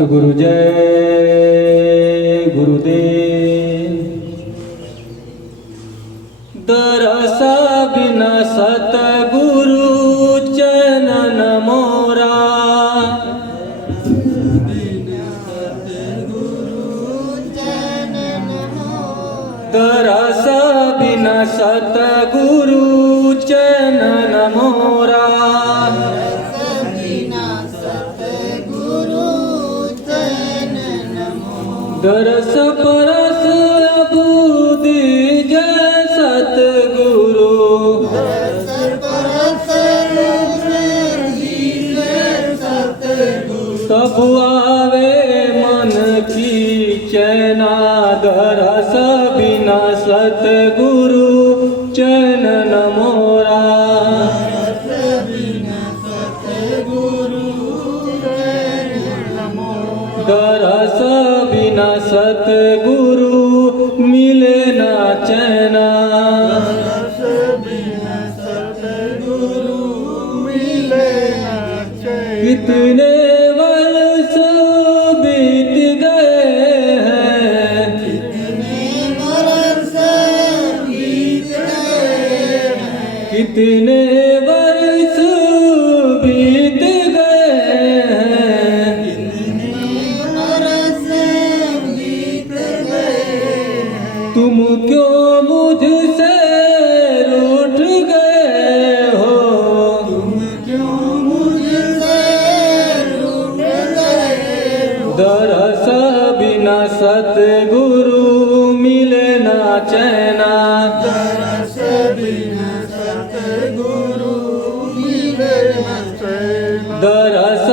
गुरु जय गुरुदेव। दरस बिना सतगुरु चरणन मोरा, दरस बिना सतगुरु चरणन मोरा। दरस परस अबूदी जय सतगुरु, तब आवे मन की चैना। दरस बिना सतगुरु चरणन मोरा, दरस बिना सतगुरु मिले ना चैना। कितने वर्ष बीत गए हैं, कितने वर्ष बीत गए हैं। तुम क्यों मुझसे रूठ गए हो, दरस बिना सतगुरु मिले ना चैना। दरस बिना सतगुरु मिले ना चैना, दरस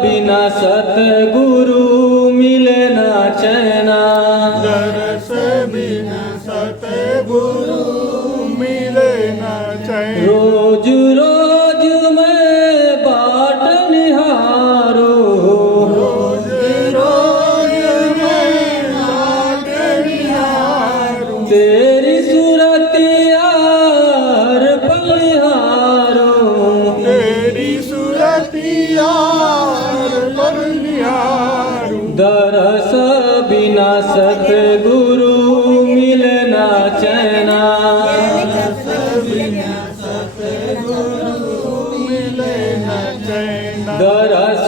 बिना सतगुरु मिले ना चैना। दरस बिना सतगुरु मिले ना चैना। रोज रोज मैं बाट निहारो, रोज रोज मैं बाट निहारूं, तेरी सूरतिया हर पल निहारूं। तेरी सूरतिया हर पल निहारूं। दरस बिना सतगुरु मिले ना चैना। दरस बिना सतगुरु मिले ना चैना। दरस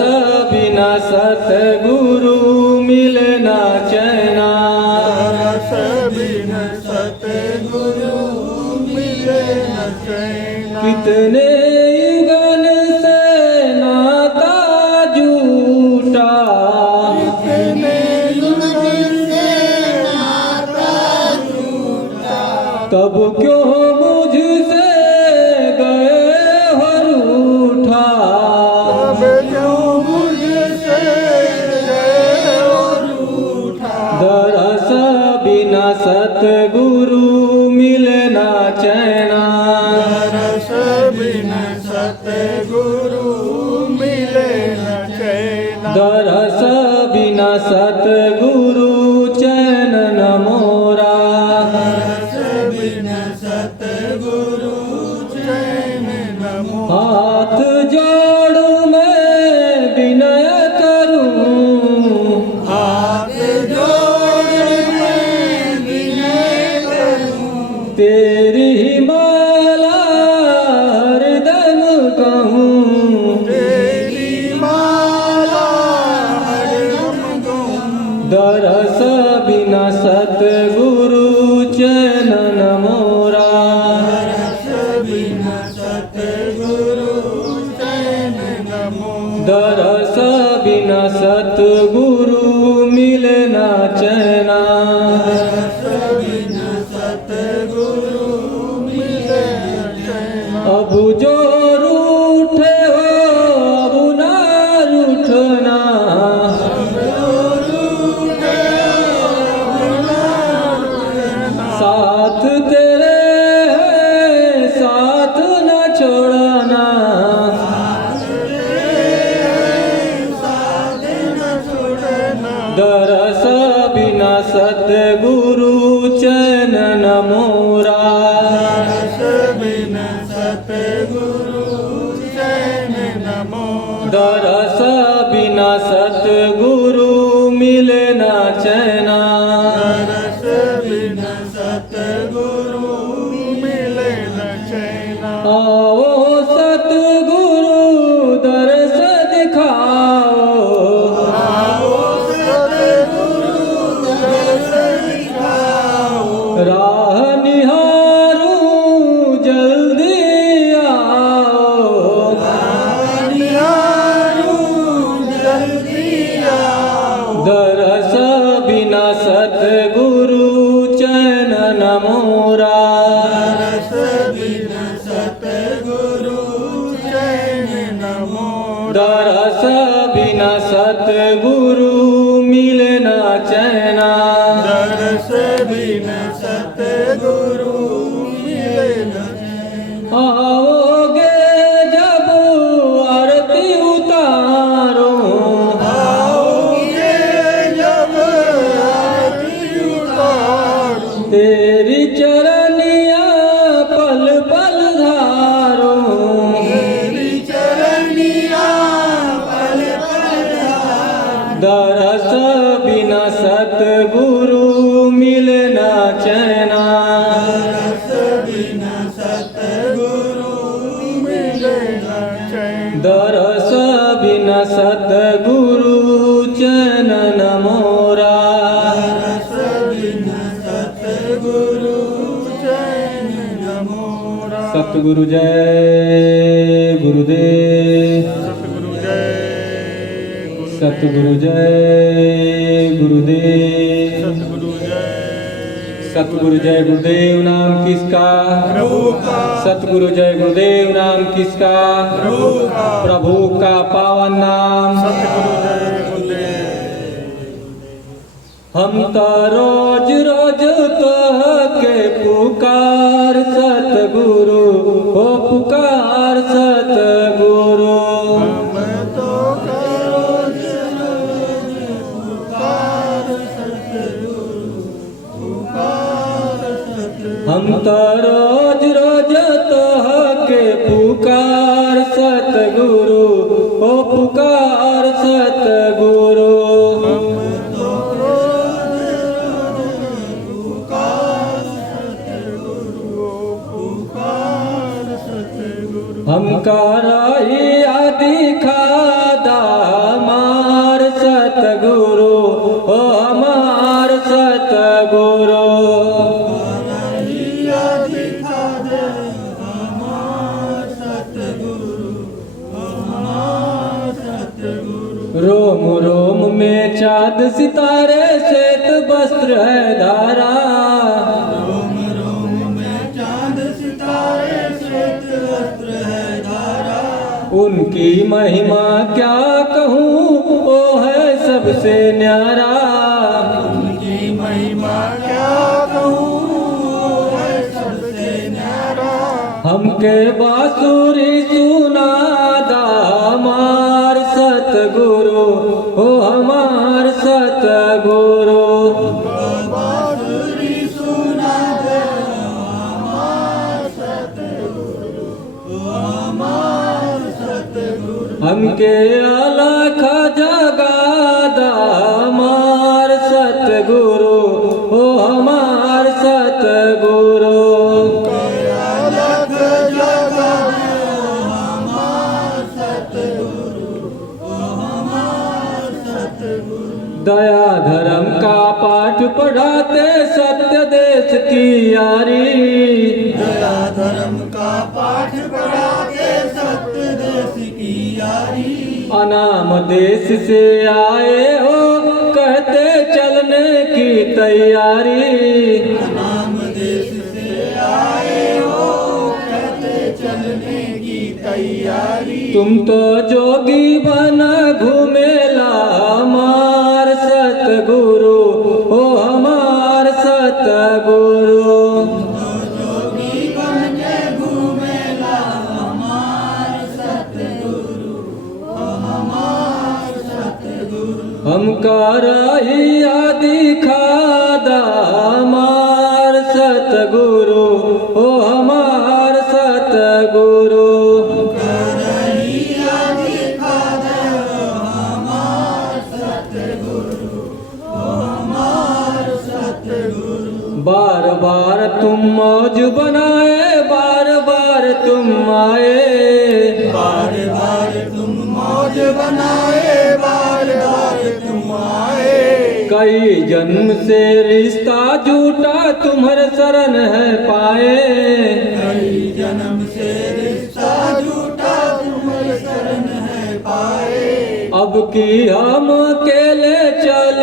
बिना सतगुरु मिले ना चैना। दरस बिना सतगुरु मिले ना चैना। कितने युगन से नाता झूठा, कितने युगन से नाता झूठा, तब क्यों मुझसे गए हो रूठा। तब क्यों मुझसे गए हो रूठा। दरस बिना सतगुरु मिले ना चैना। दरस बिना सतगुरु मिले ना चैना। दरस बिना सतगुरु चरणन मोरा, दरस बिना सतगुरु चरणन मोरा। हाथ जोड़ू मैं विनय करूं, हाथ जोड़ मैं विनय करूं, तेरी ही माला हरदम कहूं। तेरी माला हरदम गाऊं। दरस बिना सतगुरु चरणन मोरा, दरस बिना सतगुरु चरणन मोरा। दरस बिना सतगुरु मिले ना चैना। दरस बिना सतगुरु मिले ना चैना। अब जो रूठे हो अब ना रूठना, साथ तेरे है साथ न छोड़ना। दरस बिना सतगुरु चरणन मोरा, दरस बिना सतगुरु चरणन मोरा। दरस बिना सतगुरु दरस बिना सतगुरु चैन न मोरा दरस बिना सतगुरु चैन न मोरा दरस बिना सतगुरु मिले न चैना दरस बिना सतगुरु मिले न आओगे जब आरती उतारो आओगे जब आरती उतारूं तेरी चरनिया पल पल धारो तेरी चरनिया पल पल धारूं दरस बिना सतगुरु मिले न चैना दरस बिना सतगुरु मिले न चैन दरस बिना सतगुरु चैन न मोरा दरस बिना सतगुरु चैन न मोरा सतगुरु जय गुरुदेव सतगुरु जय सतगुरु जय गुरुदेव सतगुरु जय सतगुरु जय गुरुदेव नाम किसका प्रभु का सतगुरु जय गुरुदेव नाम किसका प्रभु का प्रभु का पावन नाम सतगुरु जय गुरुदेव हम तो रोज रोज तोह के पुकार सतगुरु ओ पुकार सतगुरु हम तो रोज रोज पुकार सतगुरु पुकार सतगुरु हम तो रोज रोज तोह के पुकार सतगुरु ओ पुकार सतगुरु हम कराई आदि खादा हमार सतगुरु ओ हमार सतगुरु रोम रोम में चाँद सितारे श्वेत वस्त्र है धारा रोम रोम में चांद सितारे श्वेत वस्त्र है धारा उनकी महिमा क्या कहूँ ओ है सबसे न्यारा उनकी महिमा क्या कहूँ है सबसे न्यारा हमके बांसुरी सुनादा हमार सतगुरु ओ हमार सतगुरु बांसुरी सुना दे हमार सतगुरु हमार सतगुरु हमके अलख जगादा हमार सतगुरु ओ हमार सतगुरु अलग जगा दे हमार सतगुरु हमार सतगुरु दया धर्म का पाठ पढ़ाते सत्य देश की यारी दया धर्म का पाठ पढ़ाते सत्य देश की यारी अनाम देश से आए हो कहते चलने की तैयारी नाम देश से आए हो कहते चलने की तैयारी तुम तो जोगी बन घूमेला हमार सतगुरु ओ हमार सतगुरु जोगी बन के घूमेला हमार सतगुरु हमार सतगुरु हम कराही आदि खादा हमार सतगुरु ओ हमार सतगुरु करहिया दिखा दे हमार सतगुरु हमार सतगुरु बार बार तुम मौज बनाए बार बार तुम आए बार बार तुम मौज बनाए बार बार तुम आए कई जन्म से रिश्ता झूठा तुम्हारे शरण है पाए कई जन्म से रिश्ता झूठा तुम्हारे शरण है पाए अब की हम अकेले चल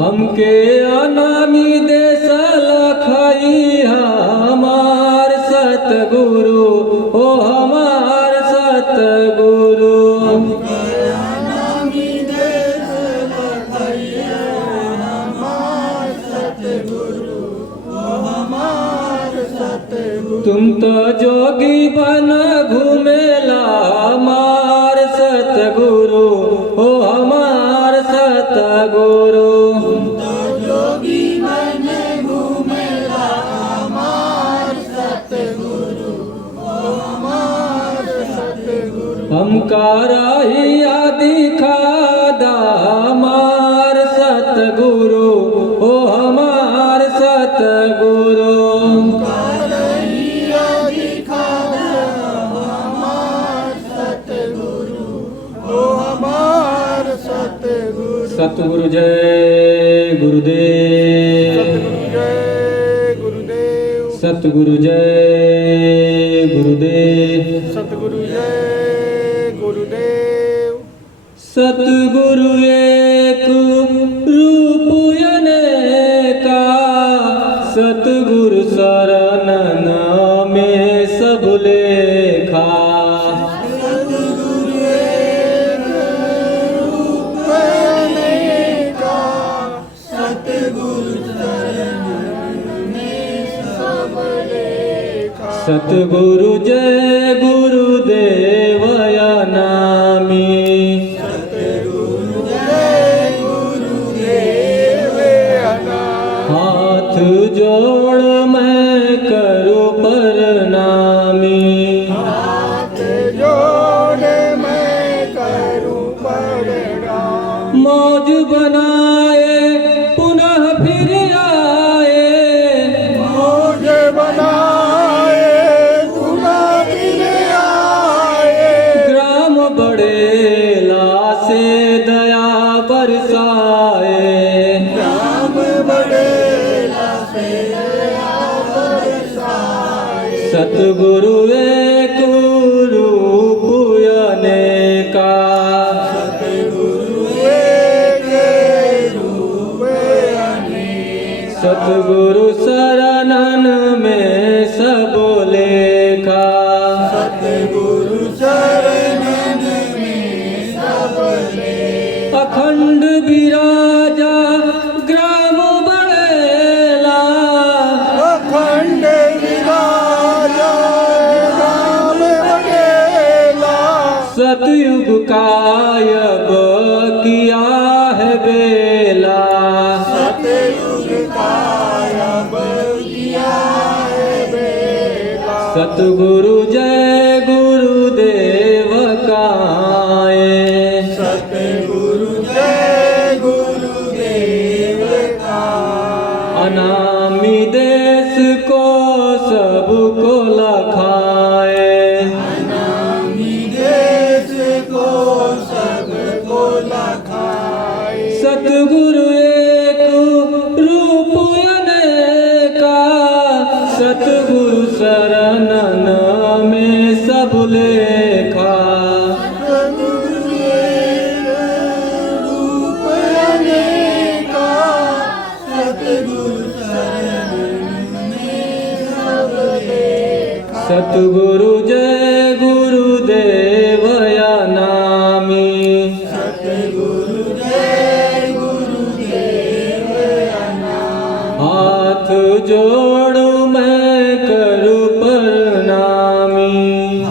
हमके अनामी देश लखई हमार सतगुरु ओ हमार सतगुरु नामी देश लखइए हमार सतगुरु ओ हमार सतगुरु। तुम तो जोगी बन घूमेला हमार सतगुरु ओ हमार सतगुरु तो जोगी मन घूमेला हमार सतगुरु ओ हमार सतगुरु। हमका रहिया दिखादा हमार सतगुरु ओ हमार सतगुरु करहिया दिखा हमार सतगुरु ओ हमार सतगुरु। सतगुरु जय गुरुदेव जय गुरुदेव सतगुरु जय गुरुदेव सतगुरु जय गुरुदेव। सतगुरु एक रूप अनेका सतगुरु शरणन में सब लेखा सतगुरु एक रूप अनेका सतगुरु शरण में सब लेखा। सतगुरु जय गुरुदेव नामी सतगुरु जय गुरुदेव अनाथ। हाथ जोड़ मैं करूं प्रणामी हाथ जोड़ मैं करूं प्रणाम। मौज बनाए पुनः फिर आए मौज बनाए पुनः फिर आए। ग्राम बड़ेला से दया बरसाए राम बड़ेला से बरसाए। सतगुरु एक रूप अनेका सतगुरु एक रूप अनेक। सतगुरु शरणन में सब लेखा सतगुरु शरणन में सब लेखा। अखंड विराजा ग्राम बड़ेला अखंड विराजा राम बड़ेला। सतयुग कायब किया है बेला सतयुग कायब किया है बेला। सतगुरु जय गुरुदेव काए सतगुरु जय गुरुदेव का। अनामी देश को सबको लखाए अनामी देश को सबको लखाए। सतगुरु एक रूप अनेका सतगुरु शरणन में सब लेखा सतगुरु एक रूप अनेका सतगुरु शरण में सब लेखा। सतगुरु जय गुरुदेव नामी सतगुरु जय गुरुदेव अनाथ। हाथ जोड़ मैं करूं प्रणामी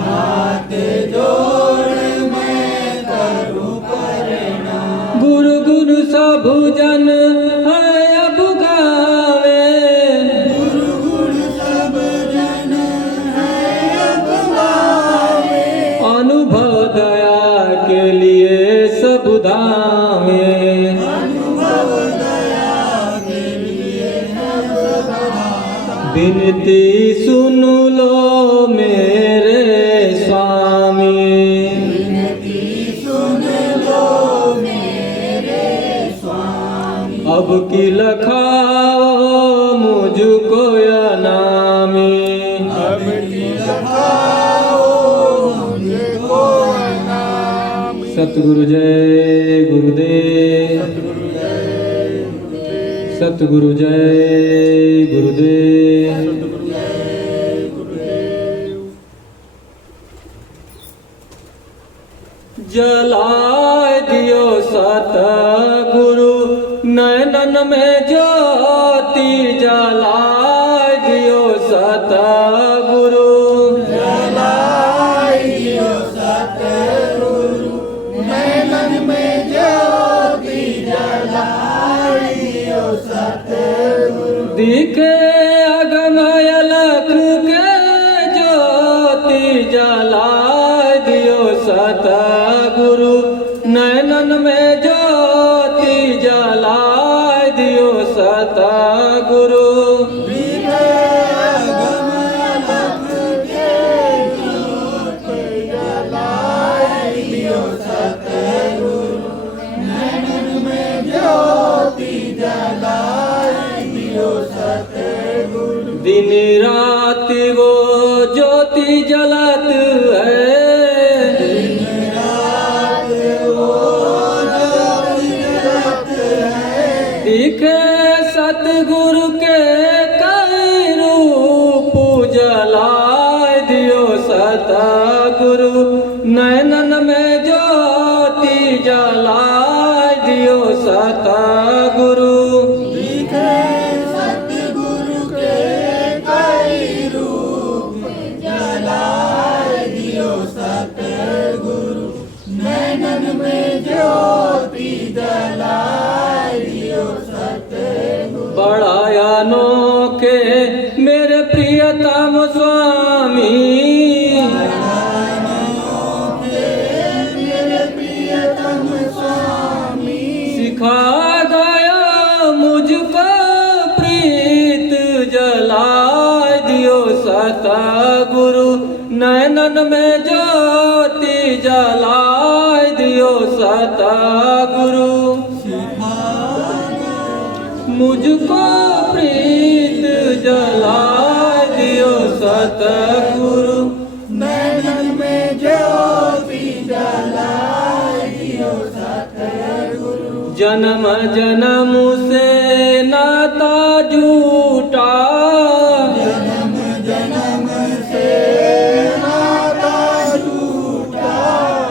हाथ जोड़ मैं करूं प्रणाम। गुरु गुरु सब जन है अब गावे गुरु गुरु सब जन है अब गावे। अनुभव दया के लिए सब धामे अनुभव दया के लिए सब धाम। विनती सुन लो मेरे स्वामी विनती सुन लो मेरे स्वामी। अब की लखाओ मुझको अनामी अब की लखाओ मुझको अनामी। सतगुरु जय गुरुदेव सतगुरु जय सतगुरु जय गुरुदेव। जलाए दियो सतगुरु नैनन में ज्योति, जलाए दियो सतगुरु, जलाए दियो सतगुरु नैनन में ज्योति, जलाए दियो सतगुरु। दिखे अगम अलख के ज्योति, जलाए दियो सतगुरु नैनन में ज्योति, जलाए दियो सतगुरु। दिखे अगम अलख के ज्योति, जलाए दियो सतगुरु नैनन में ज्योति, जलाए दियो सतगुरु। दिन रात वो ज्योति जलत है, दिखे सतगुरु के कई रूप, जलाए दियो सतगुरु नैनन में ज्योति, जलाए दियो सतगुरु। दिखे सतगुरु के कई रूप, जलाए दियो सतगुरु नैनन में ज्योति, जलाए दियो सतगुरु। बड़ा अनोखे मेरे प्रियतम स्वामी, मेरे प्रियतम स्वामी, सिखा गया मुझको प्रीत, जलाए दियो सतगुरु नैनन में ज्योति, जलाए दियो सतगुरु। मुझको प्रीत जलाए दियो सतगुरु नैनन में ज्योति, जलाए दियो सतगुरु। जन्म जन्म से नाता झूठा, जन्म जन्म से नाता झूठा,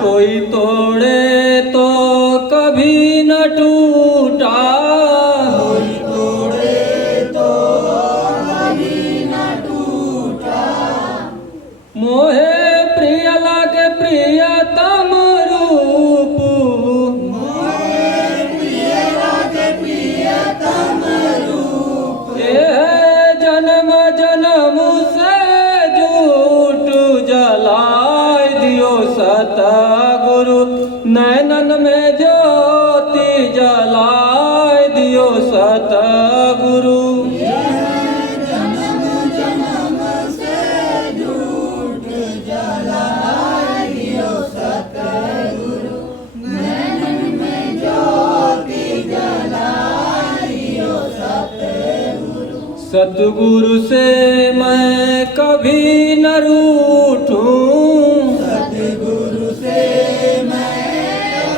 कोई तोड़े तो कभी न टूटा, कोई तोड़े तो कभी न टूटा। मोहे प्रिय लागे प्रियतम रूप, प्रिय लागे प्रियतम रूप, जन्म जन्म से झूठ, जलाए दियो सतगुरु नैनन में ज्योति, जलाए दियो सतगुरु। जन्म जन्म से झूठ, जलाए दियो सतगुरु नैनन में ज्योति, जलाए दियो सतगुरु। सतगुरु से मैं कभी न रूठूं, सतगुरु से मैं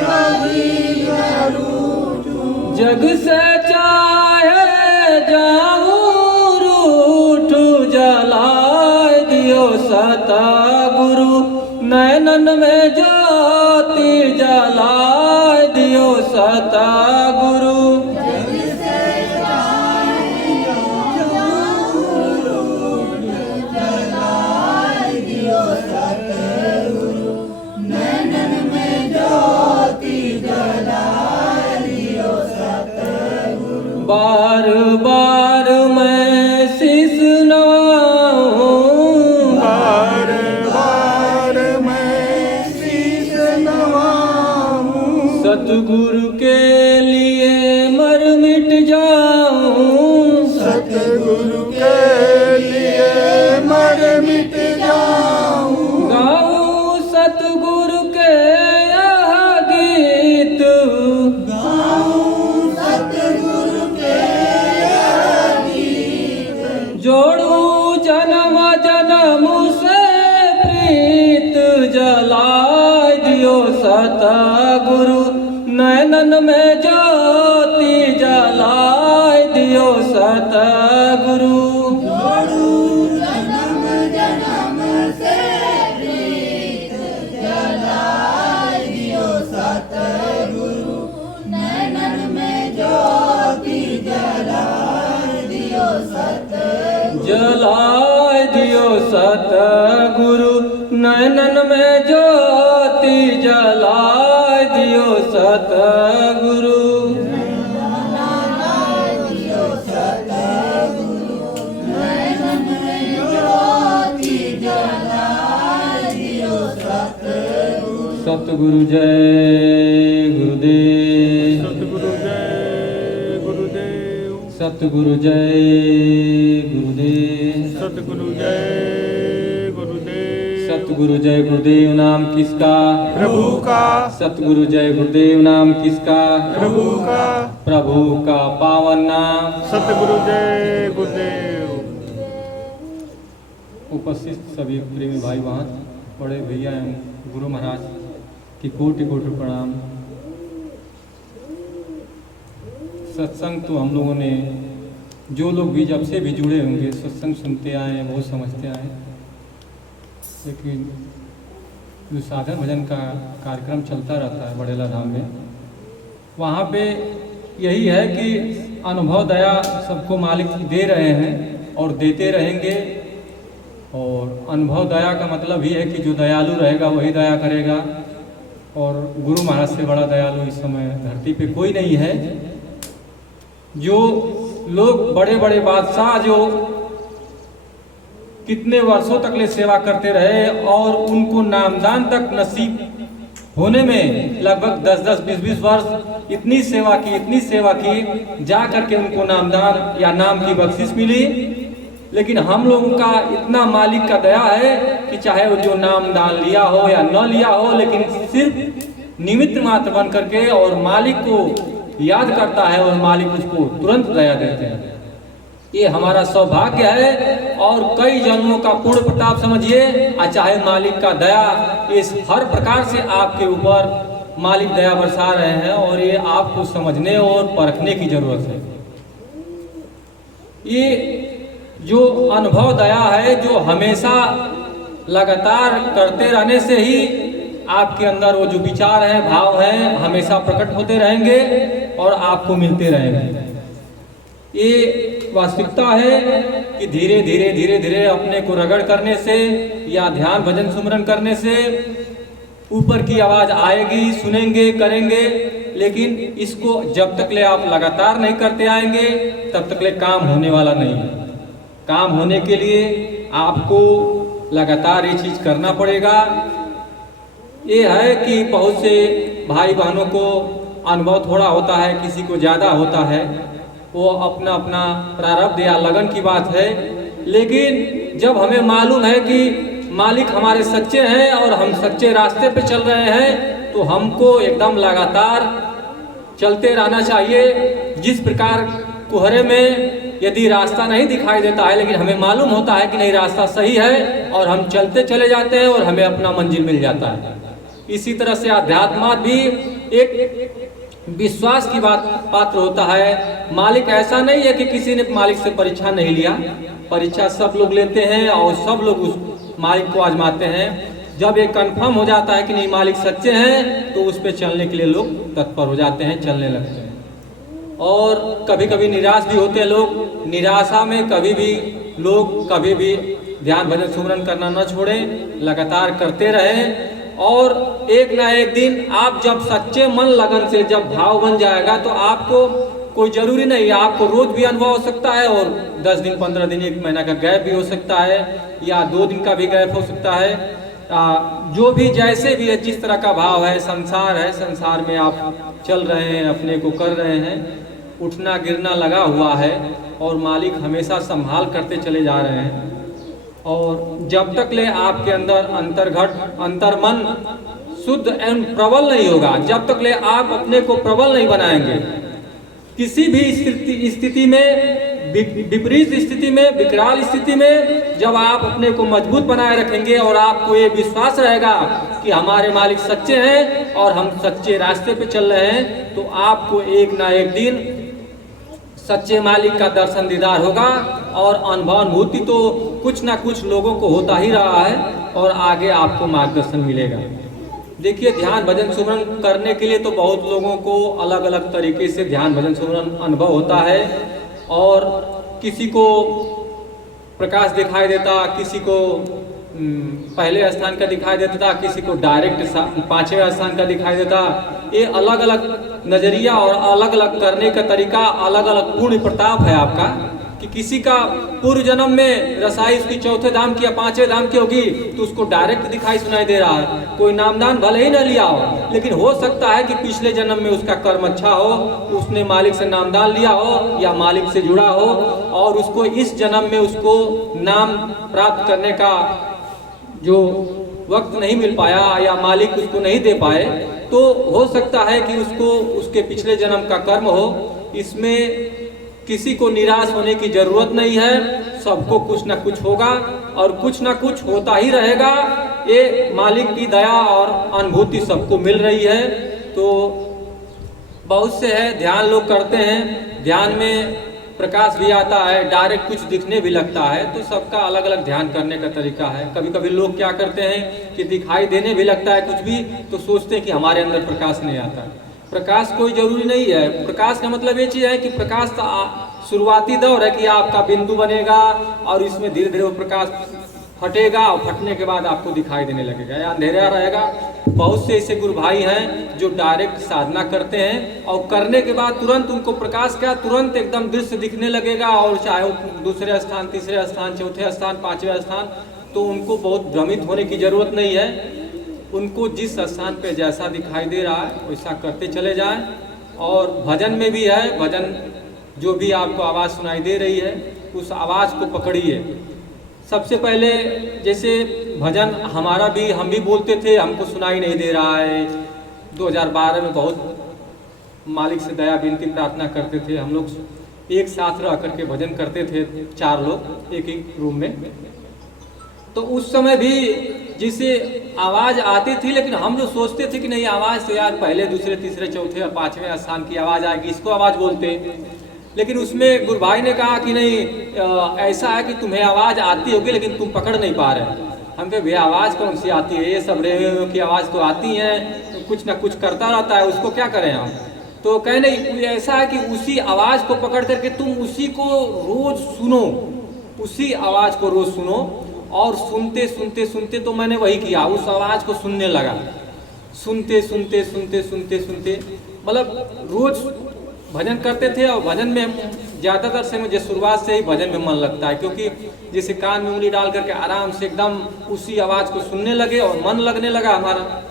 कभी न रूठूं, जग से चाहे जाऊं रूठ, जलाए दियो सतगुरु नैनन में ज्योति, जलाए दियो सतगुरु। जलाए दियो सतगुरु नैनन में ज्योति, जलाए दियो सतगुरु। बार बार मैं शीश नवाऊं, बार बार मैं शीश नवाऊं, सतगुरु के लिए मर मिट जाऊं, सतगुरु के लिए मर मिट जाऊं, गाऊं सतगुरु के यह गीत, गाऊं सतगुरु के यह गीत, जोड़ूं जन्म जन्म से प्रीत, जलाए दियो सतगुरु नैनन में ज्योति, जलाए दियो सतगुरु। सतगुरु जय गुरुदेव। सतगुरु जय गुरुदेव। सतगुरु जय गुरुदेव। सतगुरु जय गुरुदेव। सतगुरु जय गुरुदेव नाम किसका? प्रभु का। सतगुरु जय गुरुदेव नाम किसका? प्रभु का। प्रभु का पावन नाम। सतगुरु जय गुरुदेव। उपस्थित सभी प्रेमी भाई वहाँ बड़े भैया एवं गुरु महाराज की कोटि कोटि प्रणाम। सत्संग तो हम लोगों ने, जो लोग भी जब से भी जुड़े होंगे, सत्संग सुनते आए हैं, बहुत समझते आए, लेकिन जो साधन भजन का कार्यक्रम चलता रहता है बड़ेला धाम में, वहाँ पे यही है कि अनुभव दया सबको मालिक दे रहे हैं और देते रहेंगे। और अनुभव दया का मतलब ही है कि जो दयालु रहेगा वही दया करेगा। और गुरु महाराज से बड़ा दयालु इस समय धरती पे कोई नहीं है। जो लोग बड़े बड़े बादशाह जो कितने वर्षों तक ले सेवा करते रहे और उनको नामदान तक नसीब होने में लगभग 10-10, 20-20 वर्ष इतनी सेवा की जा करके उनको नामदान या नाम की बख्शिश मिली। लेकिन हम लोगों का इतना मालिक का दया है कि चाहे वो जो नाम दान लिया हो या न लिया हो, लेकिन सिर्फ निमित्त मात्र बन करके और मालिक को याद करता है और मालिक उसको तुरंत दया देते हैं। ये हमारा सौभाग्य है और कई जन्मों का पूर्ण प्रताप समझिए। चाहे मालिक का दया इस हर प्रकार से आपके ऊपर मालिक दया बरसा रहे हैं और ये आपको समझने और परखने की जरूरत है। ये जो अनुभव दया है, जो हमेशा लगातार करते रहने से ही आपके अंदर वो जो विचार हैं, भाव हैं, हमेशा प्रकट होते रहेंगे और आपको मिलते रहेंगे। ये वास्तविकता है कि धीरे धीरे अपने को रगड़ करने से या ध्यान भजन सुमरन करने से ऊपर की आवाज आएगी, सुनेंगे, करेंगे। लेकिन इसको जब तक ले आप लगातार नहीं करते आएंगे तब तक ले काम होने वाला नहीं है। काम होने के लिए आपको लगातार ये चीज करना पड़ेगा। ये है कि बहुत से भाई बहनों को अनुभव थोड़ा होता है, किसी को ज़्यादा होता है, वो अपना अपना प्रारब्ध या लगन की बात है। लेकिन जब हमें मालूम है कि मालिक हमारे सच्चे हैं और हम सच्चे रास्ते पे चल रहे हैं, तो हमको एकदम लगातार चलते रहना चाहिए। जिस प्रकार कुहरे में यदि रास्ता नहीं दिखाई देता है लेकिन हमें मालूम होता है कि नहीं रास्ता सही है और हम चलते चले जाते हैं और हमें अपना मंजिल मिल जाता है। इसी तरह से अध्यात्म भी एक विश्वास की बात पात्र होता है। मालिक ऐसा नहीं है कि किसी ने मालिक से परीक्षा नहीं लिया, परीक्षा सब लोग लेते हैं और सब लोग उस मालिक को आजमाते हैं। जब ये कंफर्म हो जाता है कि नहीं मालिक सच्चे हैं तो उस पर चलने के लिए लोग तत्पर हो जाते हैं, चलने लगते हैं। और कभी कभी निराश भी होते हैं लोग। निराशा में कभी भी लोग कभी भी ध्यान भजन सुमरन करना न छोड़ें, लगातार करते रहें। और एक ना एक दिन आप जब सच्चे मन लगन से जब भाव बन जाएगा तो आपको कोई जरूरी नहीं है, आपको रोज भी अनुभव हो सकता है और 10 दिन 15 दिन 1 महीना का गैप भी हो सकता है या 2 दिन का भी गैप हो सकता है। जो भी जैसे भी है, जिस तरह का भाव है, संसार में आप चल रहे हैं, अपने को कर रहे हैं, उठना गिरना लगा हुआ है और मालिक हमेशा संभाल करते चले जा रहे हैं। और जब तक ले आपके अंदर अंतर्मन शुद्ध एवं प्रबल नहीं होगा, जब तक ले आप अपने को प्रबल नहीं बनाएंगे, किसी भी स्थिति में, विपरीत स्थिति में, विकराल स्थिति में जब आप अपने को मजबूत बनाए रखेंगे और आपको ये विश्वास रहेगा कि हमारे मालिक सच्चे हैं और हम सच्चे रास्ते पे चल रहे हैं, तो आपको एक ना एक दिन सच्चे मालिक का दर्शन दीदार होगा। और अनुभूति तो कुछ ना कुछ लोगों को होता ही रहा है और आगे आपको मार्गदर्शन मिलेगा। देखिए, ध्यान भजन सुमरन करने के लिए तो बहुत लोगों को अलग अलग तरीके से ध्यान भजन सुमरन अनुभव होता है। और किसी को प्रकाश दिखाई देता, किसी को पहले स्थान का दिखाई देता था, किसी को डायरेक्ट 5वें स्थान का दिखाई देता, ये अलग अलग नज़रिया और अलग अलग करने का तरीका, अलग अलग पूर्ण प्रताप है आपका। कि किसी का पूर्व जन्म में रसाई उसकी चौथे धाम की या पांचवें धाम की होगी तो उसको डायरेक्ट दिखाई सुनाई दे रहा है। कोई नामदान भले ही न लिया हो, लेकिन हो सकता है कि पिछले जन्म में उसका कर्म अच्छा हो, उसने मालिक से नामदान लिया हो या मालिक से जुड़ा हो, और उसको इस जन्म में उसको नाम प्राप्त करने का जो वक्त नहीं मिल पाया या मालिक उसको नहीं दे पाए, तो हो सकता है कि उसको उसके पिछले जन्म का कर्म हो। इसमें किसी को निराश होने की जरूरत नहीं है, सबको कुछ ना कुछ होगा और कुछ ना कुछ होता ही रहेगा। ये मालिक की दया और अनुभूति सबको मिल रही है। तो बहुत से है ध्यान लोग करते हैं, ध्यान में प्रकाश भी आता है, डायरेक्ट कुछ दिखने भी लगता है, तो सबका अलग अलग ध्यान करने का तरीका है। कभी कभी लोग क्या करते हैं कि दिखाई देने भी लगता है कुछ भी, तो सोचते हैं कि हमारे अंदर प्रकाश नहीं आता। प्रकाश कोई जरूरी नहीं है। प्रकाश का मतलब ये चीज़ है कि प्रकाश का शुरुआती दौर है कि आपका बिंदु बनेगा और इसमें धीरे धीरे वो प्रकाश फटेगा और फटने के बाद आपको दिखाई देने लगेगा या अंधेरा रहेगा। बहुत से ऐसे गुरु भाई हैं जो डायरेक्ट साधना करते हैं और करने के बाद तुरंत उनको प्रकाश का तुरंत एकदम दृश्य दिखने लगेगा, और चाहे वो दूसरे स्थान, तीसरे स्थान, चौथे स्थान, पांचवें स्थान, तो उनको बहुत भ्रमित होने की जरूरत नहीं है। उनको जिस स्थान पे जैसा दिखाई दे रहा है वैसा करते चले जाएं। और भजन में भी है, भजन जो भी आपको आवाज़ सुनाई दे रही है उस आवाज़ को पकड़िए। सबसे पहले जैसे भजन हमारा भी, हम भी बोलते थे, हमको सुनाई नहीं दे रहा है। 2012 में बहुत मालिक से दया विनती प्रार्थना करते थे, हम लोग एक साथ रह करके भजन करते थे, 4 लोग एक एक रूम में। तो उस समय भी जिसे आवाज़ आती थी, लेकिन हम जो सोचते थे कि नहीं आवाज़ तो यार पहले, दूसरे, तीसरे, चौथे और पांचवें स्थान की आवाज़ आएगी, इसको आवाज़ बोलते। लेकिन उसमें गुरु भाई ने कहा कि नहीं, ऐसा है कि तुम्हें आवाज़ आती होगी लेकिन तुम पकड़ नहीं पा रहे। हम कहे भैया आवाज़ कौन सी आती है, ये सब रे की आवाज़ तो आती है, तो कुछ ना कुछ करता रहता है, उसको क्या करें हम। तो कहे नहीं, ऐसा है कि उसी आवाज़ को पकड़ करके तुम उसी को रोज़ सुनो, उसी आवाज़ को रोज़ सुनो। और सुनते सुनते सुनते, तो मैंने वही किया, उस आवाज़ को सुनने लगा, सुनते सुनते सुनते सुनते सुनते, मतलब रोज़ भजन करते थे। और भजन में ज़्यादातर से मुझे शुरुआत से ही भजन में मन लगता है, क्योंकि जैसे कान में उंगली डाल करके आराम से एकदम उसी आवाज़ को सुनने लगे और मन लगने लगा हमारा।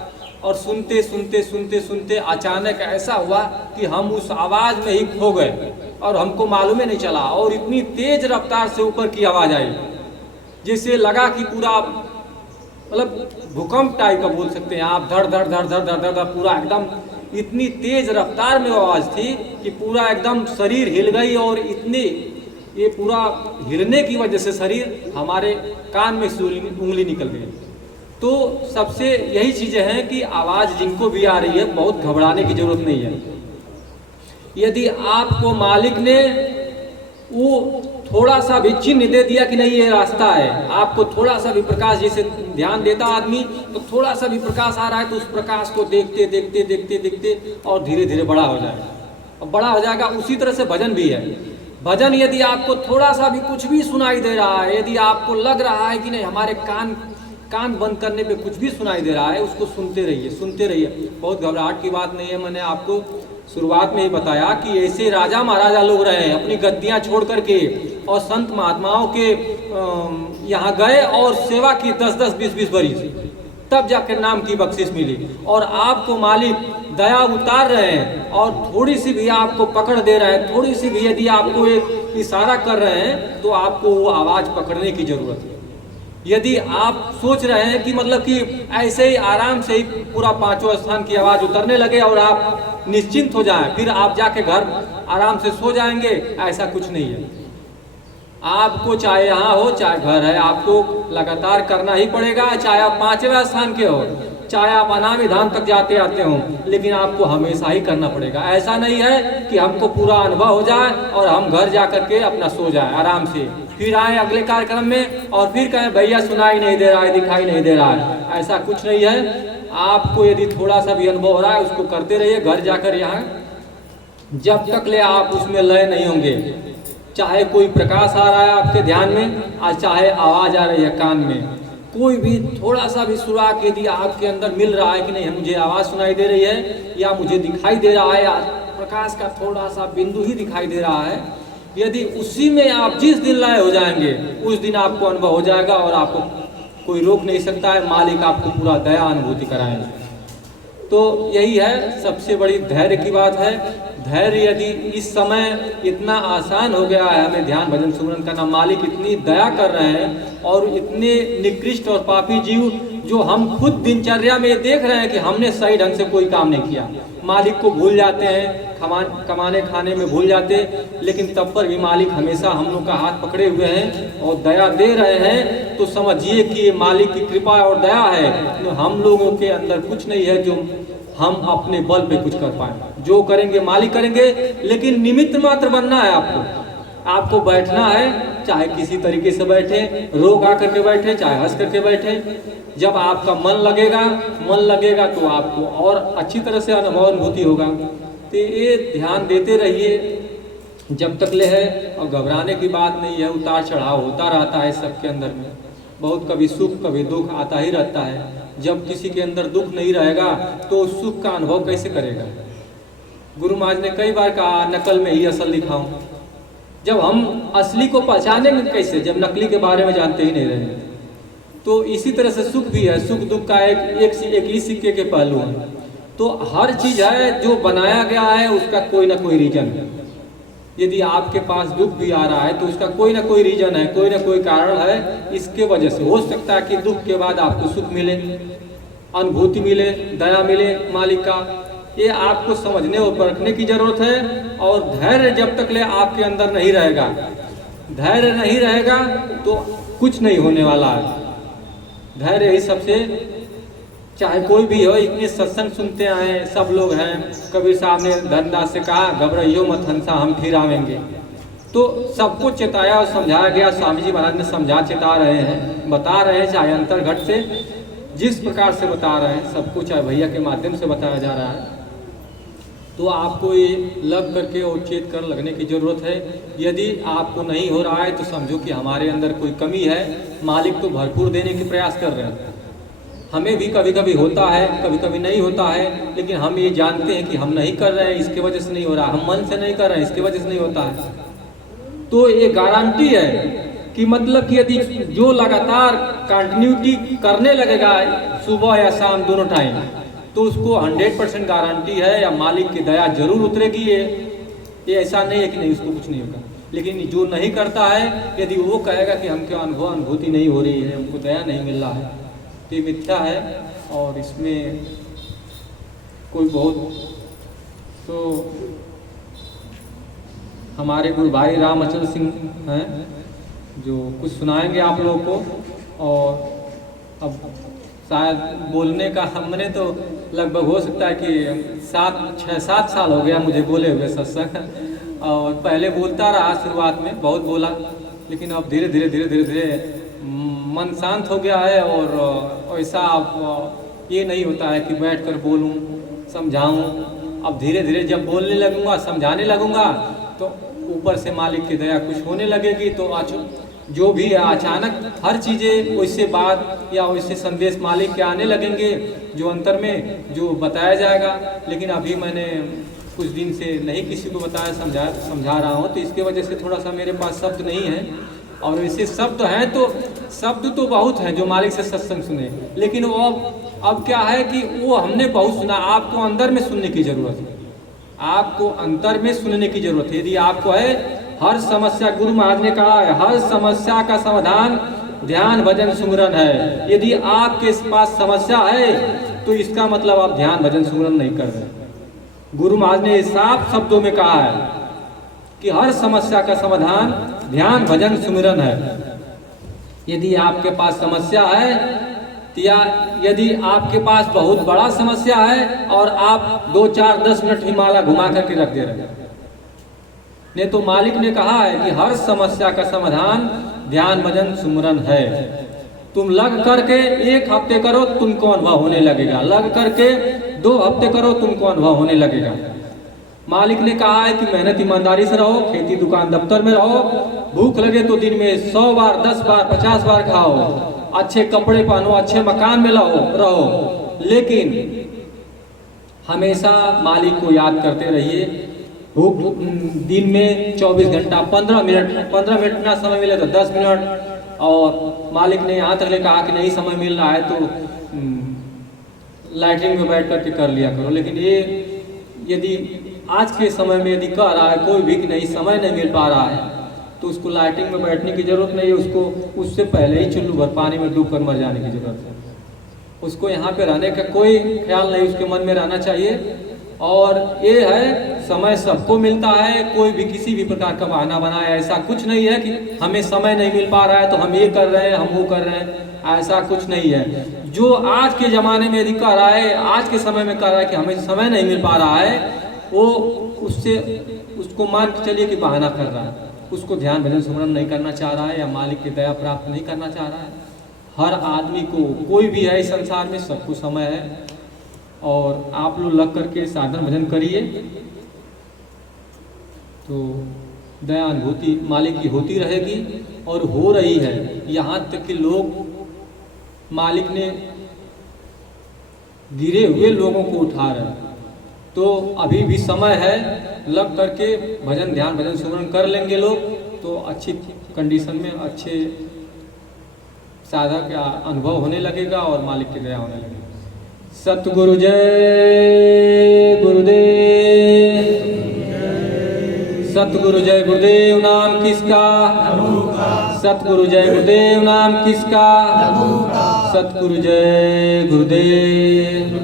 और सुनते सुनते सुनते सुनते अचानक ऐसा हुआ कि हम उस आवाज़ में ही खो गए और हमको मालूम ही नहीं चला। और इतनी तेज रफ्तार से ऊपर की आवाज़ आई, जैसे लगा कि पूरा मतलब भूकंप टाइप का बोल सकते हैं आप, धड़ धड़ धड़ धड़ धड़ धड़ धड़, पूरा एकदम इतनी तेज रफ्तार में आवाज़ थी कि पूरा एकदम शरीर हिल गई। और इतने ये पूरा हिलने की वजह से शरीर हमारे कान में से उंगली निकल गई। तो सबसे यही चीज़ें हैं कि आवाज़ जिनको भी आ रही है बहुत घबराने की जरूरत नहीं है। यदि आपको मालिक ने वो थोड़ा सा भी चिन्ह दे दिया कि नहीं ये रास्ता है, आपको थोड़ा सा भी प्रकाश, जैसे ध्यान देता आदमी तो थोड़ा सा भी प्रकाश आ रहा है तो उस प्रकाश को देखते देखते देखते देखते और धीरे धीरे बड़ा हो जाएगा, और बड़ा हो जाएगा। उसी तरह से भजन भी है। भजन यदि आपको थोड़ा सा भी कुछ भी सुनाई दे रहा है, यदि आपको लग रहा है कि नहीं हमारे कान बंद करने पे कुछ भी सुनाई दे रहा है, उसको सुनते रहिए, सुनते रहिए। बहुत घबराहट की बात नहीं है। मैंने आपको शुरुआत में ही बताया कि ऐसे राजा महाराजा लोग रहे हैं, अपनी गद्दियाँ छोड़ करके और संत महात्माओं के यहाँ गए और सेवा की 10-10, 20-20 बरिस, तब जाकर नाम की बख्शिश मिली। और आपको मालिक दया उतार रहे हैं और थोड़ी सी भी आपको पकड़ दे रहे हैं, थोड़ी सी भी यदि आपको एक इशारा कर रहे हैं तो आपको वो आवाज़ पकड़ने की जरूरत है। यदि आप सोच रहे हैं कि मतलब कि ऐसे ही आराम से ही पूरा 5वां स्थान की आवाज़ उतरने लगे और आप निश्चिंत हो जाएं, फिर आप जाके घर आराम से सो जाएंगे, ऐसा कुछ नहीं है। आपको चाहे यहाँ हो चाहे घर है, आपको लगातार करना ही पड़ेगा। चाहे आप 5वें स्थान के हो, चाहे आप अनामी धाम तक जाते आते हो, लेकिन आपको हमेशा ही करना पड़ेगा। ऐसा नहीं है कि हमको पूरा अनुभव हो जाए और हम घर जा करके अपना सो जाए आराम से, फिर आए अगले कार्यक्रम में और फिर कहें भैया सुनाई नहीं दे रहा है, दिखाई नहीं दे रहा है। ऐसा कुछ नहीं है। आपको यदि थोड़ा सा भी अनुभव हो रहा है उसको करते रहिए घर जाकर यहाँ, जब तक ले आप उसमें लय नहीं होंगे। चाहे कोई प्रकाश आ रहा है आपके ध्यान में, और चाहे आवाज़ आ रही है कान में, कोई भी थोड़ा सा भी सुराग यदि आपके अंदर मिल रहा है कि नहीं, मुझे आवाज़ सुनाई दे रही है या मुझे दिखाई दे रहा है, या प्रकाश का थोड़ा सा बिंदु ही दिखाई दे रहा है, यदि उसी में आप जिस दिन लय हो जाएंगे उस दिन आपको अनुभव हो जाएगा और आपको कोई रोक नहीं सकता है। मालिक आपको पूरा दया अनुभूति कराएंगे। तो यही है सबसे बड़ी धैर्य की बात है। धैर्य यदि इस समय इतना आसान हो गया है हमें ध्यान भजन सुमरन करना, मालिक इतनी दया कर रहे हैं और इतने निकृष्ट और पापी जीव जो हम खुद दिनचर्या में देख रहे हैं कि हमने सही ढंग से कोई काम नहीं किया, मालिक को भूल जाते हैं, कमाने खाने में भूल जाते, लेकिन तब पर भी मालिक हमेशा हम लोग का हाथ पकड़े हुए हैं और दया दे रहे हैं। तो समझिए कि ये मालिक की कृपा और दया है। तो हम लोगों के अंदर कुछ नहीं है जो हम अपने बल पे कुछ कर पाए। जो करेंगे मालिक करेंगे, लेकिन निमित्त मात्र बनना है आपको बैठना है, चाहे किसी तरीके से बैठे, रोग आकर के बैठे, चाहे हंस करके बैठे। जब आपका मन लगेगा तो आपको और अच्छी तरह से अनुभूति होगा। तो ये ध्यान देते रहिए जब तक ले है, और घबराने की बात नहीं है। उतार चढ़ाव होता रहता है सबके अंदर में, बहुत कभी सुख कभी दुख आता ही रहता है। जब किसी के अंदर दुख नहीं रहेगा तो सुख का अनुभव कैसे करेगा। गुरु महाराज ने कई बार कहा नकल में ही असल दिखाऊं। जब हम असली को पहचानेंगे कैसे, जब नकली के बारे में जानते ही नहीं रहेंगे। तो इसी तरह से सुख भी है, सुख दुख का एक ही सिक्के के पहलू है। तो हर चीज है जो बनाया गया है उसका कोई ना कोई रीजन है। यदि आपके पास दुख भी आ रहा है तो उसका कोई ना कोई रीजन है, कोई ना कोई कारण है। इसके वजह से हो सकता है कि दुख के बाद आपको सुख मिले, अनुभूति मिले, दया मिले मालिक का। ये आपको समझने और परखने की जरूरत है। और धैर्य जब तक ले आपके अंदर नहीं रहेगा, धैर्य नहीं रहेगा तो कुछ नहीं होने वाला है। धैर्य ही सबसे, चाहे कोई भी हो, इतने सत्संग सुनते आए सब लोग हैं। कबीर साहब ने धनदास से कहा घबराइयो मत हंसा हम फिर आवेंगे। तो सबको चेताया और समझाया गया। स्वामी जी महाराज ने समझा चेता रहे हैं, बता रहे हैं, चाहे अंतर्घट से जिस प्रकार से बता रहे हैं सबको, चाहे भैया के माध्यम से बताया जा रहा है। तो आपको ये लग करके और चेत कर लगने की ज़रूरत है। यदि आपको नहीं हो रहा है तो समझो कि हमारे अंदर कोई कमी है। मालिक तो भरपूर देने की प्रयास कर रहे हैं। हमें भी कभी कभी होता है, कभी कभी नहीं होता है, लेकिन हम ये जानते हैं कि हम नहीं कर रहे हैं इसके वजह से नहीं हो रहा, हम मन से नहीं कर रहे हैं इसके वजह से नहीं होता है। तो ये गारंटी है कि मतलब कि यदि जो लगातार कंटिन्यूटी करने लगेगा सुबह या शाम दोनों टाइम, तो उसको 100% गारंटी है या मालिक की दया जरूर उतरेगी। ये ऐसा नहीं है कि नहीं उसको कुछ नहीं होगा। लेकिन जो नहीं करता है, यदि वो कहेगा कि हमको अनुभूति नहीं हो रही है, हमको दया नहीं मिल रहा है, तो ये मिथ्या है। और इसमें कोई बहुत, तो हमारे गुरु भाई राम अचल सिंह हैं जो कुछ सुनाएंगे आप लोगों को। और अब शायद बोलने का हमने तो लगभग हो सकता है कि 6-7 साल हो गया मुझे बोले हुए सत्संग। और पहले बोलता रहा, शुरुआत में बहुत बोला, लेकिन अब धीरे धीरे मन शांत हो गया है। और ऐसा अब ये नहीं होता है कि बैठ कर बोलूँ समझाऊँ। अब धीरे धीरे जब बोलने लगूँगा, समझाने लगूँगा, तो ऊपर से मालिक की दया कुछ होने लगेगी। तो जो भी है अचानक हर चीज़ें वैसे बात या वैसे संदेश मालिक के आने लगेंगे जो अंतर में जो बताया जाएगा। लेकिन अभी मैंने कुछ दिन से नहीं किसी को बताया, समझा रहा हूँ, तो इसके वजह से थोड़ा सा मेरे पास शब्द नहीं है। और वैसे शब्द हैं तो शब्द तो बहुत हैं जो मालिक से सत्संग सुने, लेकिन वो अब क्या है कि वो हमने बहुत सुना। आपको अंदर में सुनने की ज़रूरत है, आपको अंतर में सुनने की ज़रूरत है। यदि आपको है हर समस्या, गुरु महाराज ने कहा है हर समस्या का समाधान ध्यान भजन सुमिरन है। यदि आपके पास समस्या है तो इसका मतलब आप ध्यान भजन सुमिरन नहीं कर रहे। गुरु महाराज ने साफ शब्दों में कहा है कि हर समस्या का समाधान ध्यान भजन सुमिरन है। यदि आपके पास समस्या है, या यदि आपके पास बहुत बड़ा समस्या है और आप 2-4-10 मिनट ही माला घुमा करके रख दे रहे हैं, नहीं तो मालिक ने कहा है कि हर समस्या का समाधान ध्यान भजन सुमिरन है। तुम लग करके 1 हफ्ते करो, तुमको अनुभव होने लगेगा। लग करके 2 हफ्ते करो, तुमको अनुभव होने लगेगा। मालिक ने कहा है कि मेहनत ईमानदारी से रहो, खेती दुकान दफ्तर में रहो, भूख लगे तो दिन में 100 बार 10 बार 50 बार खाओ, अच्छे कपड़े पहनो, अच्छे मकान में रहो, लेकिन हमेशा मालिक को याद करते रहिए। भूख दिन में 24 घंटा 15 मिनट ना समय मिले तो 10 मिनट, और मालिक ने यहाँ तक कहा कि नहीं समय मिल रहा है तो लाइटिंग में बैठ करके कर लिया करो। लेकिन ये यदि आज के समय में यदि कह रहा है कोई भी कि नहीं समय नहीं मिल पा रहा है, तो उसको लाइटिंग में बैठने की जरूरत नहीं है, उसको उससे पहले ही चुल्लू भर पानी में डूब कर मर जाने की जरूरत है। उसको यहाँ पे रहने का कोई ख्याल नहीं उसके मन में रहना चाहिए। और ये है समय सबको मिलता है, कोई भी किसी भी प्रकार का बहाना बनाए, ऐसा कुछ नहीं है कि हमें समय नहीं मिल पा रहा है तो हम ये कर रहे हैं हम वो कर रहे हैं, ऐसा कुछ नहीं है। जो आज के ज़माने में यदि कह रहा है, आज के समय में कह रहा है कि हमें समय नहीं मिल पा रहा है, वो उसको मान के चलिए कि बहाना कर रहा है, उसको ध्यान भजन सुमरन नहीं करना चाह रहा है या मालिक की दया प्राप्त नहीं करना चाह रहा है। हर आदमी को, कोई भी है इस संसार में, सबको समय है। और आप लोग लग करके साधन भजन करिए तो दया अनुभूति मालिक की होती रहेगी और हो रही है। यहाँ तक कि लोग मालिक ने गिरे हुए लोगों को उठा रहे हैं। तो अभी भी समय है, लग करके भजन ध्यान भजन सुमरन कर लेंगे लोग तो अच्छी कंडीशन में अच्छे साधक का अनुभव होने लगेगा और मालिक की दया होने लगेगी। सतगुरु जय गुरुदेव, सतगुरु जय गुरुदेव नाम किसका, सतगुरु जय गुरुदेव नाम किसका, सतगुरु जय गुरुदेव।